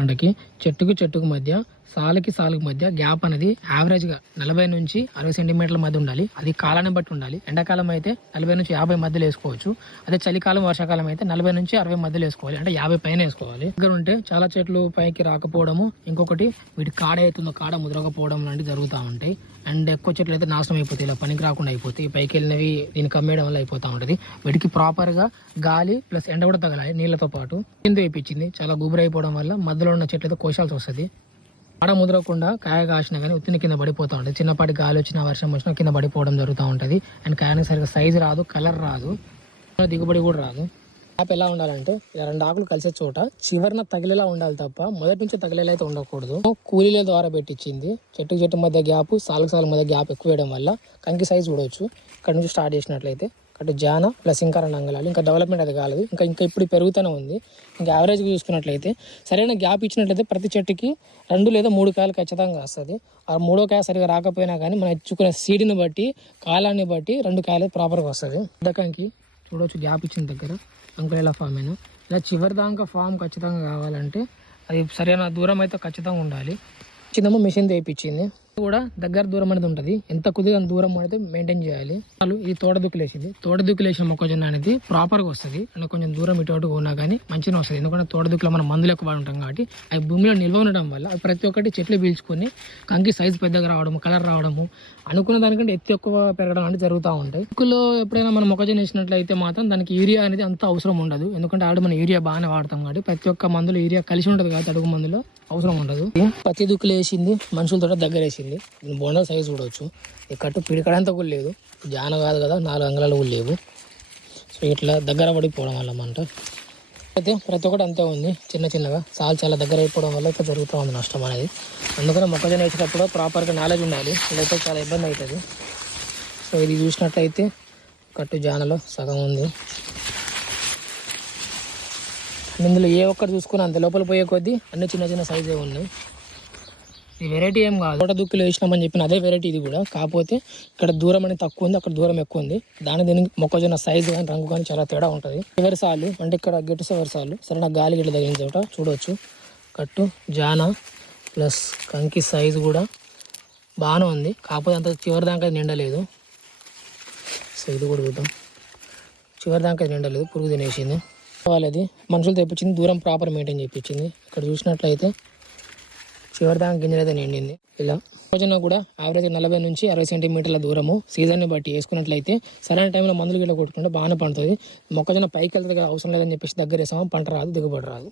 పంటకి చెట్టుకు మధ్య సాలుకి మధ్య గ్యాప్ అనేది యావరేజ్ గా 40 నుంచి 60 సెంటీమీటర్ల మధ్య ఉండాలి. అది కాలాన్ని బట్టి ఉండాలి. ఎండాకాలం అయితే 40 నుంచి 50 మధ్యలో వేసుకోవచ్చు. అదే చలికాలం వర్షాకాలం అయితే 40 నుంచి 60 మధ్యలో వేసుకోవాలి. అంటే 50 పైన వేసుకోవాలి. దగ్గర ఉంటే చాలా చెట్లు పైకి రాకపోవడము, ఇంకొకటి వీటి కాడ అవుతుందో కాడ ముదరకపోవడం లాంటివి జరుగుతూ ఉంటాయి. అండ్ ఎక్కువ చెట్లు అయితే నాశనం అయిపోతాయి, ఇలా పనికి రాకుండా అయిపోతాయి. పైకి వెళ్ళినవి దీన్ని కమ్మేయడం వల్ల అయిపోతూ ఉంటుంది. వీటికి ప్రాపర్ గా గాలి ప్లస్ ఎండ కూడా తగలాలి నీళ్ళతో పాటు. కింద వేయించింది చాలా గుబురు అయిపోవడం వల్ల మధ్యలో ఉన్న చెట్లు అయితే కోశాల్సి వస్తుంది. ఆడ ముదరకుండా కాయ కాసినా కానీ ఉత్తిని కింద పడిపోతూ ఉంటుంది. చిన్నపాటి గాలి వచ్చినా వర్షం వచ్చినా కింద పడిపోవడం జరుగుతూ ఉంటుంది. అండ్ కాయనికి సరిగ్గా సైజు రాదు, కలర్ రాదు, దిగుబడి కూడా రాదు. యాప్ ఎలా ఉండాలంటే ఇలా 2 ఆకులు కలిసే చోట చివరిన తగిలేలా ఉండాలి తప్ప మొదటి నుంచి తగిలేలా అయితే ఉండకూడదు. కూలీల ద్వారా పెట్టించింది. చెట్టు మధ్య గ్యాప్, సాలు మధ్య గ్యాప్ ఎక్కువ వేయడం వల్ల కంకి సైజు చూడవచ్చు. ఇక్కడ నుంచి స్టార్ట్ చేసినట్లయితే అటు జాన ప్లస్ ఇంకా 2 అంగళాలు. ఇంకా డెవలప్మెంట్ అది కాలేదు, ఇంకా ఇప్పుడు పెరుగుతూనే ఉంది. ఇంకా యావరేజ్గా చూసుకున్నట్లయితే సరైన గ్యాప్ ఇచ్చినట్లయితే ప్రతి చెట్టుకి 2 లేదా 3 కాయలు ఖచ్చితంగా వస్తుంది. ఆ 3వ కాయ సరిగా రాకపోయినా కానీ మనం ఇచ్చుకునే సీడ్ని బట్టి కాలాన్ని బట్టి 2 కాయలు ప్రాపర్గా వస్తుంది. కంకి చూడవచ్చు గ్యాప్ ఇచ్చిన దగ్గర అంకురేలా ఫామ్ అయినా ఇలా చివరి దాకా ఫామ్ ఖచ్చితంగా కావాలంటే అది సరైన దూరం అయితే ఖచ్చితంగా ఉండాలి. చిన్నమ్మ మిషన్ తెప్పించింది కూడా దగ్గర దూరం అనేది ఉంటుంది. ఎంత కొద్దిగా దూరం అనేది మెయింటైన్ చేయాలి. వాళ్ళు ఇది తోటదుక్కులేసిన మొక్కజొన్న అనేది ప్రాపర్గా వస్తుంది. అంటే కొంచెం దూరం ఇటు ఉన్నా కానీ మంచిగా వస్తుంది. ఎందుకంటే తోటదుక్కులో మనం మందులు ఎక్కువ ఉంటాం కాబట్టి అవి భూమిలో నిల్వ ఉండడం వల్ల అవి ప్రతి ఒక్కటి చెట్లు పీల్చుకొని కంకి సైజు పెద్దగా రావడము, కలర్ రావడము, అనుకున్న దానికంటే ఎత్తు ఎక్కువ పెరగడం అనేది జరుగుతూ ఉంటాయి. దుక్కులో ఎప్పుడైనా మనం మొక్కజొన్న వేసినట్లయితే మాత్రం దానికి యూరియా అనేది అంత అవసరం ఉండదు. ఎందుకంటే ఆల్రెడీ మనం యూరియా బాగానే వాడతాం కాబట్టి ప్రతి ఒక్క మందులో యూరియా కలిసి ఉంటుంది కాబట్టి అడుగు మందులో అవసరం ఉండదు. పత్తి దుక్కులు వేసింది, మనుషులతో దగ్గర వేసింది. బోండా సైజు చూడవచ్చు. ఈ కట్టు పిడికడంతా కూడా లేదు, జాన కాదు కదా, 4 అంగళాలు కూడా లేవు. సో ఇట్లా దగ్గర పడిపోవడం వల్ల మంట అయితే ప్రతి ఒక్కటి అంతే ఉంది. చిన్నగా చాలా దగ్గర అయిపోవడం వల్ల ఇట్లా జరుగుతూ ఉంది నష్టం అనేది. అందుకని మొక్కజొన్న వేసేటప్పుడు ప్రాపర్గా నాలెడ్జ్ ఉండాలి, లేకపోతే చాలా ఇబ్బంది అవుతుంది. సో ఇది చూసినట్లయితే కట్టు జానలో సగం ఉంది. ఇందులో ఏ ఒక్కటి చూసుకుని అంత లోపల పోయే కొద్దీ అన్ని చిన్న సైజే ఉన్నాయి. ఈ వెరైటీ ఏం కాదు, తోట దుక్కులు వేసినామని చెప్పిన అదే వెరైటీ ఇది కూడా. కాకపోతే ఇక్కడ దూరం అనేది తక్కువ ఉంది, అక్కడ దూరం ఎక్కువ ఉంది. దీనికి మొక్కజొన్న సైజు కానీ రంగు కానీ చాలా తేడా ఉంటుంది. చివరిసాలు అంటే ఇక్కడ గట్టి చివరిసాలు సరైన గాలి గిట్ల తగిలిన చోట చూడవచ్చు. కట్టు జాన ప్లస్ కంకి సైజు కూడా బాగానే ఉంది. కాకపోతే అంత చివరి దాకా నిండలేదు. సో ఇది కూడా చూద్దాం. చివరి దాకా నిండలేదు, పురుగు తినేసింది. వాళ్ళది మనుషులు తెప్పించింది, దూరం ప్రాపర్ మెయింటైన్ చేయించింది. ఇక్కడ చూసినట్లయితే చివరి దాకా గింజలైతే నిండింది. ఇలా మొక్కజొన్న కూడా యావరేజ్ 40 నుంచి 60 సెంటీమీటర్ల దూరము సీజన్ని బట్టి వేసుకున్నట్లయితే సరైన టైంలో మందులు గిట్ల కొట్టుకుంటే బాగానే పండుతుంది. మొక్కజొన్న పైకి వెళ్తుంది అవసరం లేదని చెప్పేసి దగ్గర వేసాము, పంట రాదు, దిగుబడి రాదు.